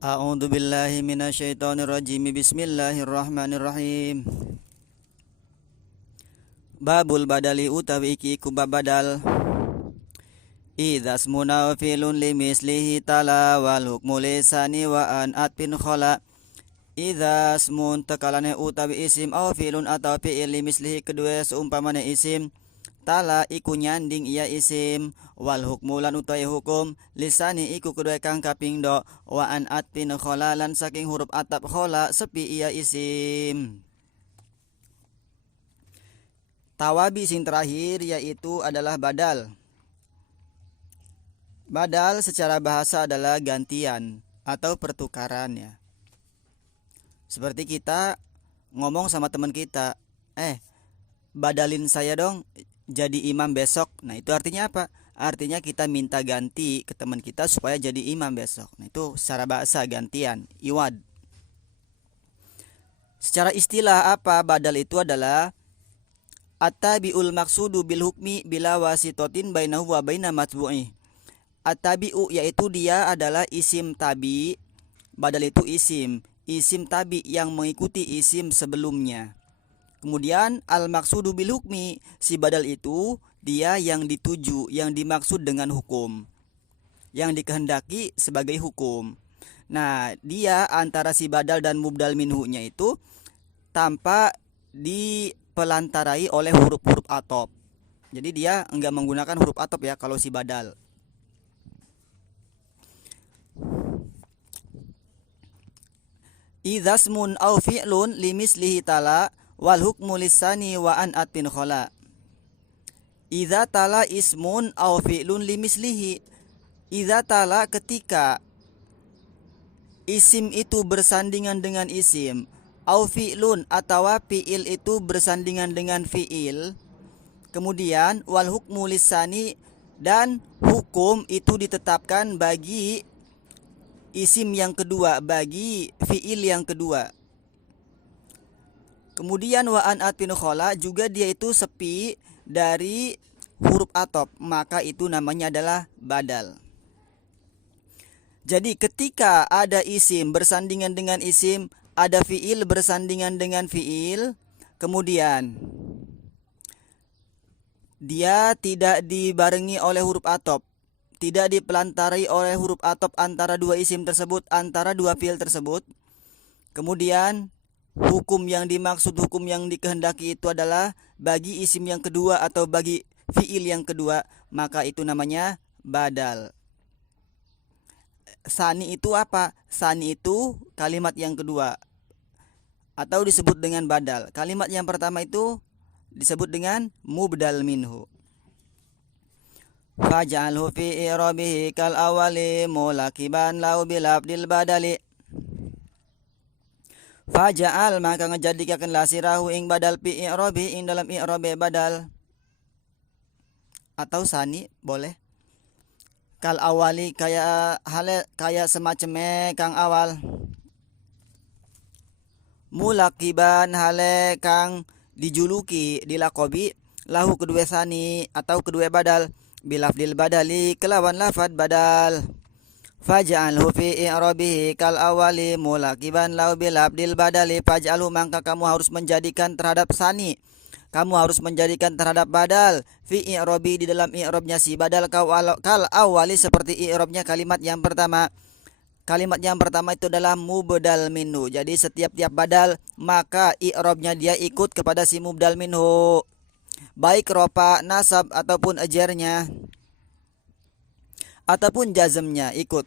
A'udzu billahi minasyaitonir rajim. Bismillahirrahmanirrahim. Babul badali utawi iki kubab badal. Idza ismuna filun limislihi tala wal hukmu lisani wa an atpin khala. Idza ismun takalane utawi isim aw filun atau fi'il limislihi kedua seumpamane isim tala iku nyanding iya isim wal hukmu lan utawi hukum lisani iku kedua kang kapindo wa an atpin khala lan saking huruf atap khala sepi iya isim. Tawabi sing terakhir yaitu adalah badal. Badal secara bahasa adalah gantian atau pertukaran ya. Seperti kita ngomong sama teman kita, badalin saya dong jadi imam besok. Nah itu artinya apa? Artinya kita minta ganti ke teman kita supaya jadi imam besok. Nah itu secara bahasa gantian, iwad. Secara istilah apa badal itu adalah at-tabi'ul maqsudu bil hukmi bila wasitotin bainahu wa baina matbu'i. At-tabi'u yaitu dia adalah isim tabi. Badal itu isim tabi yang mengikuti isim sebelumnya. Kemudian al-maqsudu bil hukmi, si badal itu dia yang dituju, yang dimaksud dengan hukum, yang dikehendaki sebagai hukum. Nah, dia antara si badal dan mubdal minhu-nya itu tanpa dipelantarai oleh huruf-huruf atop. Jadi dia enggak menggunakan huruf atop ya kalau si badal. Idza ismun aw fi'lun limislihi tala wal hukmu lisani wa an atpin khala. Idza tala ismun aw fi'lun limislihi. Idza tala ketika isim itu bersandingan dengan isim, aw fi'lun atau fi'il itu bersandingan dengan fi'il. Kemudian wal hukmu lisani dan hukum itu ditetapkan bagi isim yang kedua, bagi fi'il yang kedua. Kemudian wa an atpin khala juga dia itu sepi dari huruf atop, maka itu namanya adalah badal. Jadi ketika ada isim bersandingan dengan isim, ada fi'il bersandingan dengan fi'il, kemudian dia tidak dibarengi oleh huruf atop, tidak dipelantari oleh huruf atop antara dua isim tersebut, antara dua fiil tersebut. Kemudian hukum yang dimaksud, hukum yang dikehendaki itu adalah bagi isim yang kedua atau bagi fiil yang kedua, maka itu namanya badal. Sani itu apa? Sani itu kalimat yang kedua atau disebut dengan badal. Kalimat yang pertama itu disebut dengan mubdal minhu. Faj'alhu fi i'rabihi kal awali mulakiban lau bil abdil badali. Faj'al maka ngejadikakenlah sirahu ing badal fi i'rabi ing dalam i'rabi badal atau sani boleh. Kal awali kayak semacam kang awal. Mulakiban hale kang dijuluki dilakobi lahu kedua sani atau kedua badal bilafdil badali kelawan lafad badal. Faj'alhu fi i'rabihi kal awali mulakiban lau bilafdil badali. Faj'alhu maka kamu harus menjadikan terhadap sani, kamu harus menjadikan terhadap badal fi i'rabi di dalam i'rabnya si badal kal awali seperti i'rabnya kalimat yang pertama. Kalimat yang pertama itu adalah mubdal minhu. Jadi setiap badal maka i'rabnya dia ikut kepada si mubdal minhu, baik ropa, nasab ataupun ajarnya ataupun jazmnya ikut.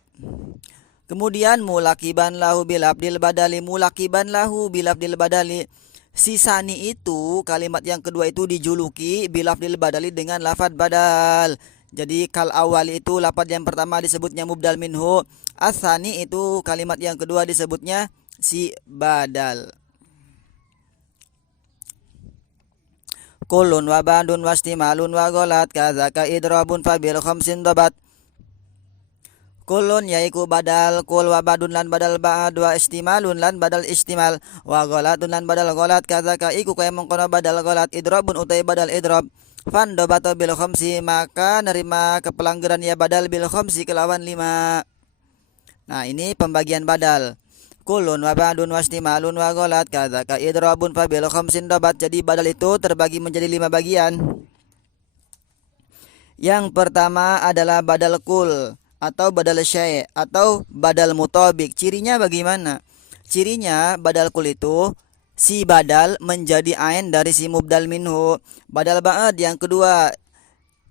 Kemudian mulakiban lahu bilabdil badali, mulakiban lahu bilabdil badali. Sisani itu kalimat yang kedua itu dijuluki bilabdil badali dengan lafad badal. Jadi kal awal itu lafad yang pertama disebutnya mubdal minhu, asani itu kalimat yang kedua disebutnya si badal. Kulun wa bandun wa istimalun wa golat kadzaka idrabun fabil khamsin dabat. Kulun yaiku badal kul wa badun lan badal ba'd wa istimalun lan badal istimal wa golatun lan badal golat kadzaka iku kaya mengkono badal golat idrabun utai badal idrab fan dobata bil khamsi maka nerima kepelanggaran ya badal bil khamsi kelawan 5. Nah, ini pembagian badal. Kulun wa ba'dun wa istimalun wa ghalat kadzaka idrabun fa bil khamsin dabat. Jadi badal itu terbagi menjadi 5 bagian. Yang pertama adalah badal kul atau badal syai' atau badal mutabik. Cirinya bagaimana? Cirinya badal kul itu si badal menjadi ain dari si mubdal minhu. Badal ba'd yang kedua,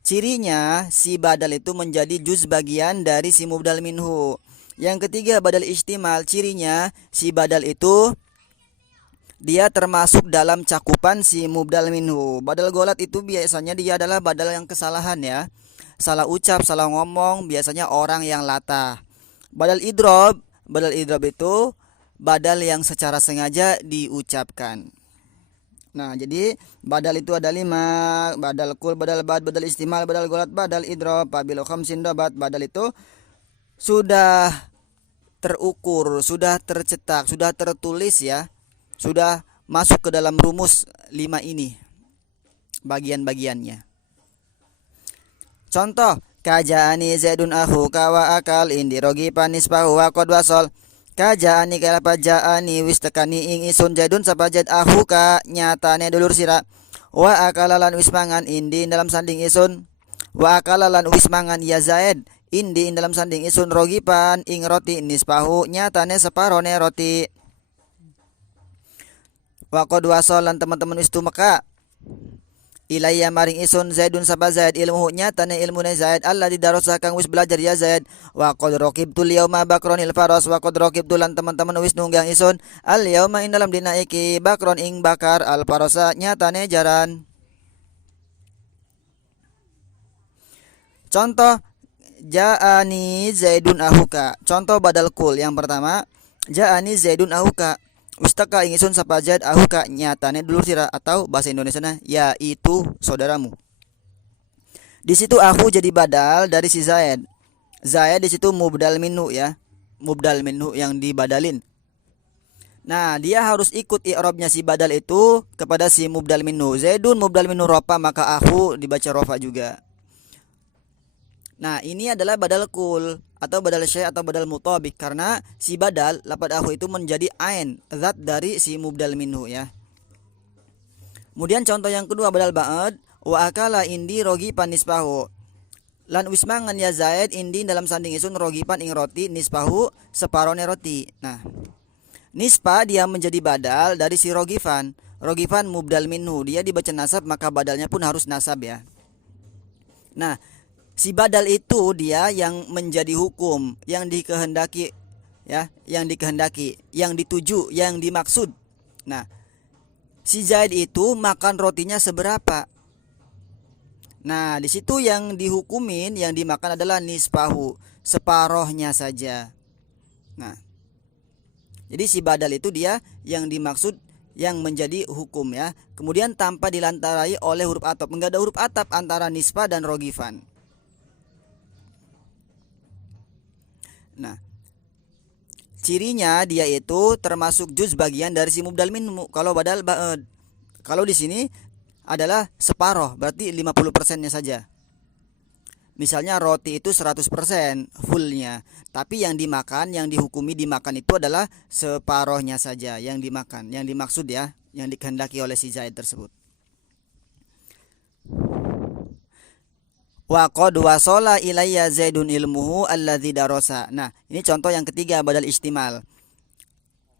cirinya si badal itu menjadi juz bagian dari si mubdal minhu. Yang ketiga badal istimal, cirinya si badal itu dia termasuk dalam cakupan si mubdal minhu. Badal golat itu biasanya dia adalah badal yang kesalahan ya. Salah ucap, salah ngomong, biasanya orang yang latah. Badal idrob itu badal yang secara sengaja diucapkan. Nah, jadi badal itu ada 5, badal kul, badal bad, badal istimal, badal golat, badal idrob, pabil khamsin dabat. Badal itu sudah terukur, sudah tercetak, sudah tertulis ya. Sudah masuk ke dalam rumus 5 ini bagian-bagiannya. Contoh, kajaani zaidun akhuka wa akal indi rogi panis pahu wa qad wasol. Kajaani kala pajaani wis tekani ing isun zaidun sapa zaid akhuka nyatane dulur sira. Wa akalalan wis mangan indi dalam sanding isun. Wa akalalan wis mangan ya zaid indi dalam sanding isun rogi pan ing roti nispahu nyatane separone roti. Wa qad wasol lan teman-teman wis tumeka ilayya maring isun zaidun sapa zaid ilmu nyatane ilmune zaid Allah didarosa kang wis belajar ya zaid. Wa qad raqibtu yauma bakronil faras wa qad raqibtu lan teman-teman wis nunggang isun al yauma ing dalam dina iki bakron ing bakar al farasa nyatane jaran. Contoh, ja'ani zaidun ahuka. Contoh badal kul yang pertama, ja'ani zaidun ahuka. Ustaka ingisun sapa zaid ahuka nyatane dulur sira atau bahasa Indonesianya yaitu saudaramu. Di situ aku jadi badal dari si zaid. Zaid di situ mubdal minhu ya. Mubdal minhu yang dibadalin. Nah, dia harus ikut i'rabnya si badal itu kepada si mubdal minhu. Zaidun mubdal minhu rofa, maka aku dibaca rofa juga. Nah, ini adalah badal kul atau badal syai' atau badal mutabik karena si badal lafadz akhu itu menjadi ain zat dari si mubdal minhu ya. Kemudian contoh yang kedua badal ba'd, wa akala indi rogipan nispahu. Lan wis mangan ya zaid indi dalam sanding isun rogipan ing roti nispahu separone roti. Nah, nispa dia menjadi badal dari si rogifan. Rogifan mubdal minhu, dia dibaca nasab maka badalnya pun harus nasab ya. Nah, si badal itu dia yang menjadi hukum, yang dikehendaki ya, yang dituju, yang dimaksud. Nah, si Zaid itu makan rotinya seberapa? Nah, di situ yang dihukumin, yang dimakan adalah nispahu, separohnya saja. Nah, jadi si badal itu dia yang dimaksud, yang menjadi hukum ya. Kemudian tanpa dilantarai oleh huruf atop, enggak ada huruf atap antara nispa dan rogifan. Nah, cirinya dia itu termasuk juz bagian dari si mubdal minhu. Kalau badal ba'd, kalau di sini adalah separoh, berarti 50%-nya saja. Misalnya roti itu 100% fullnya, tapi yang dimakan, yang dihukumi dimakan itu adalah separohnya saja yang dimakan, yang dimaksud ya, yang dikehendaki oleh si Zaid tersebut. Wa qad wasala ilayya zaidun ilmuhu alladzi darasa. Nah, ini contoh yang ketiga badal istimal.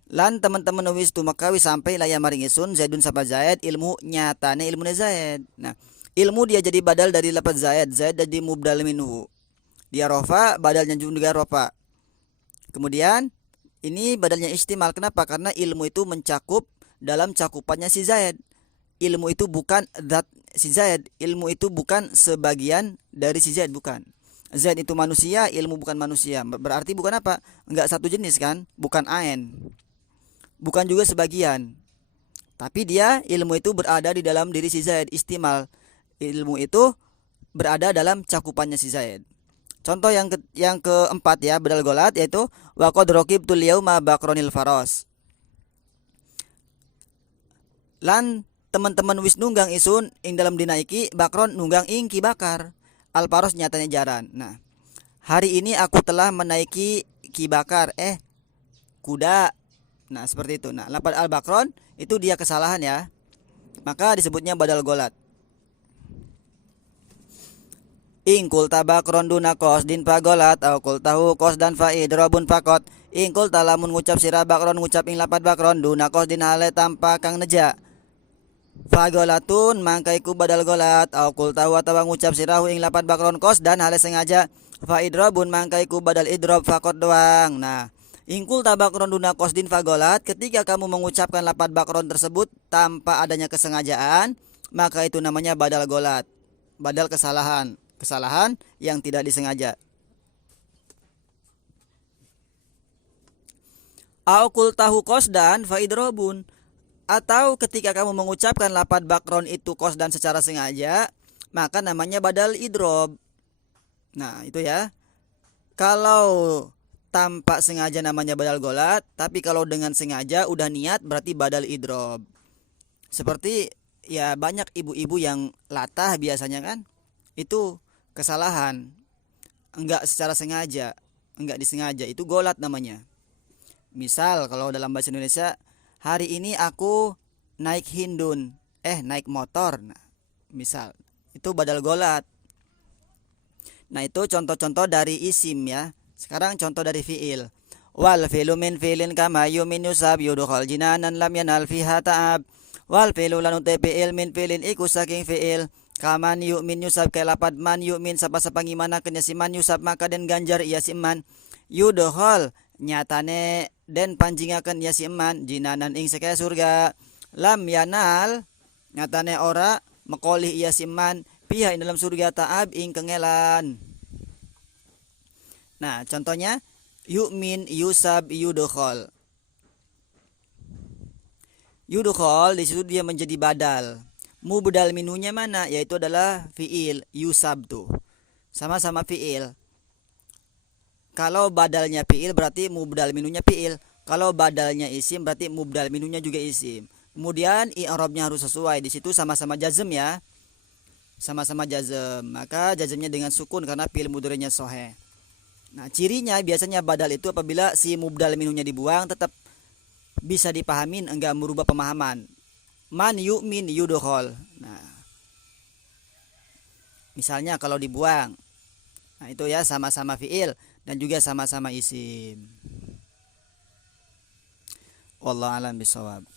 Lan teman-teman wis tumekawi sampai laya maring isun zaidun sapa zaid ilmu nyatane ilmune zaid. Nah, ilmu dia jadi badal dari lafaz zaid, zaid jadi mubdal minhu. Dia rofa, badalnya juga rofa. Kemudian ini badalnya istimal. Kenapa? Karena ilmu itu mencakup dalam cakupannya si zaid. Ilmu itu bukan zat si Zaid, ilmu itu bukan sebagian dari si Zaid, bukan. Zaid itu manusia, ilmu bukan manusia. Berarti bukan apa? Enggak satu jenis kan? Bukan ain. Bukan juga sebagian. Tapi dia ilmu itu berada di dalam diri si Zaid, istimal. Ilmu itu berada dalam cakupannya si Zaid. Contoh yang keempat ya, badal golat yaitu wa qad raqibtul yauma bakronil faros. Lan teman-teman wis nunggang isun ing dalam dina iki bakron nunggang ing ki bakar al paros nyatanya jaran. Nah, hari ini aku telah menaiki kibakar, kuda. Nah, seperti itu. Nah, lafaz al-bakron itu dia kesalahan ya. Maka disebutnya badal golat. Ingkul tabakron duna qasdin fagolat au kul tahu qasdan fa idrabun fakot. Ingkul talamun ngucap sira bakron ngucap ing lafaz bakron duna qasdin hale tanpa kang neja. Fagolatun mangkaiku badal golat au kul tahu atawa ngucap sirahu ing lafaz bakron qasdan hale sengaja. Fa idrabun mangkaiku badal idrob fakot doang. Nah, ingkul tabakron duna qasdin fagolat, ketika kamu mengucapkan lafaz bakron tersebut tanpa adanya kesengajaan, maka itu namanya badal golat. Badal kesalahan yang tidak disengaja. Au kul tahu qasdan fa idrobun, atau ketika kamu mengucapkan lafaz bakron itu qasdan secara sengaja, maka namanya badal idrob. Nah, itu ya. Kalau tanpa sengaja namanya badal golat, tapi kalau dengan sengaja udah niat berarti badal idrob. Seperti ya banyak ibu-ibu yang latah biasanya kan, itu kesalahan, enggak secara sengaja, enggak disengaja, itu golat namanya. Misal kalau dalam bahasa Indonesia, hari ini aku naik hindun, naik motor. Nah, misal itu badal golat. Nah, itu contoh-contoh dari isim ya. Sekarang contoh dari fiil. Wal fi'lu min fi'lin kama yumin yusab yudkhal jinanan lam yanal fiha ta'ab. Wal fi'lu lan utai fi'il min fi'lin iku saking fi'il kaman yu'min yusab kaya lapad man yu'min sapa-sapa ngimanakeun ya si man yusab maka den ganjar ya si man yudkhal nyatane den panjingakeun ya si man jinanan ing sakaya surga lam yanal nyatane ora mekolih ya si man piha ing dalam surga ta'ab ing kengelan. Nah, contohnya yu'min yusab yudkhal. Yudkhal di situ dia menjadi badal. Mubdal minunya mana? Yaitu adalah fiil yusab tuh. Sama-sama fiil. Kalau badalnya fiil berarti mubdal minunya fiil. Kalau badalnya isim berarti mubdal minunya juga isim. Kemudian i'rabnya harus sesuai. Di situ sama-sama jazm ya. Sama-sama jazm. Maka jazmnya dengan sukun karena fiil mudhari'nya sahih. Nah, cirinya biasanya badal itu apabila si mubdal minunya dibuang tetap bisa dipahamin, enggak merubah pemahaman. Man yu'min yudkhal. Nah, misalnya kalau dibuang, nah itu ya sama-sama fiil dan juga sama-sama isim. Wallahu a'lam bishawab.